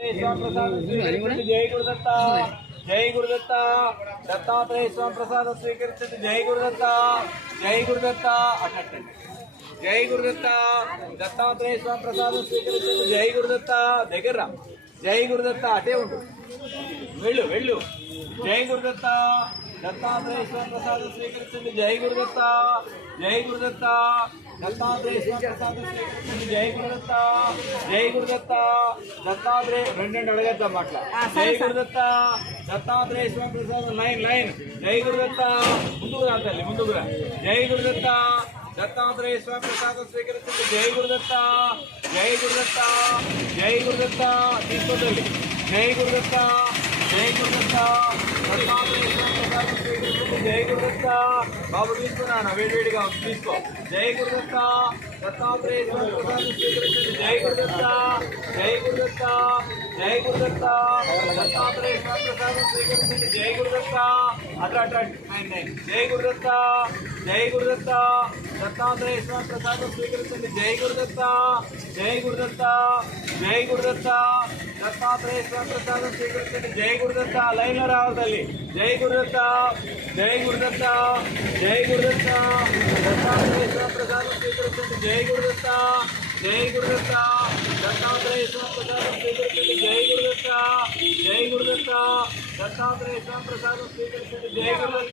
जय गुरुदत्ता जय गुरुदत्ता दत्तात्रेय स्वामी प्रसाद स्वीकृत जय गुरुदत्ता जय गुरुदत्ता जय गुरुदत्ता दत्तात्रेय स्वामी प्रसाद स्वीकृत जय गुरुदत्ता దగ్గర जय गुरुदत्ता అటే ఉండు వెళ్ళు వెళ్ళు जय गुरुदत्ता दत्तात्रेय स्वामी प्रसाद स्वीकृत जय गुरुदत्ता जय गुरुदत्ता दत्तात्रेय स्वामी प्रसाद स्वीकृत जय गुरुदत्ता जय गुरुदत्ता दत्तात्रेय రెండు అడగద్దాం అట్లా जय गुरुदत्ता दत्तात्रेय स्वामी प्रसाद లైన్ లైన్ जय गुरुदत्ता ముందుకు రా తల్లి ముందుకు రా जय गुरुदत्ता दत्तात्रेय स्वामी प्रसाद स्वीकृत जय गुरुदत्ता जय गुरुदत्ता जय गुरुदत्ता తీసుకోండి जय गुरुदत्ता जय गुरुदत्ता दत्तात्रेय स्वामी प्रसाद स्वीकृत जय गुरुदत्ता बाबू తీసుకున్నాను వేడివేడిగా తీసుకో जय गुरुदत्ता दत्तात्रेय स्वामी प्रसाद स्वीकृत जय गुरुदत्ता जय गुरुदत्ता जय गुरुदत्ता दत्तात्रेय स्वामी प्रसाद स्वीकृत जय गुरुदत्ता अट्रा अट्रा जय गुरुदत्ता जय गुरुदत्ता दत्तात्रेय स्वामी प्रसाद स्वीकृत जय गुरुदत्ता जय गुरुदत्ता जय गुरुदत्ता दत्तात्रेय स्वामी प्रसाद स्वीकृत जय गुरुदत्ता लाइन रावतल्ली जय गुरुदत्ता जय गुरुदत्ता जय गुरुदत्ता दत्तात्रेय स्वामी प्रसाद स्वीकृत जय गुरुदत्ता जय गुरुदत्ता दत्तात्रेय स्वामी प्रसाद स्वीकृत जय गुरुदत्ता जय गुरुदत्ता दत्तात्रेय स्वामी प्रसाद स्वीकृत जय गुरुदत्ता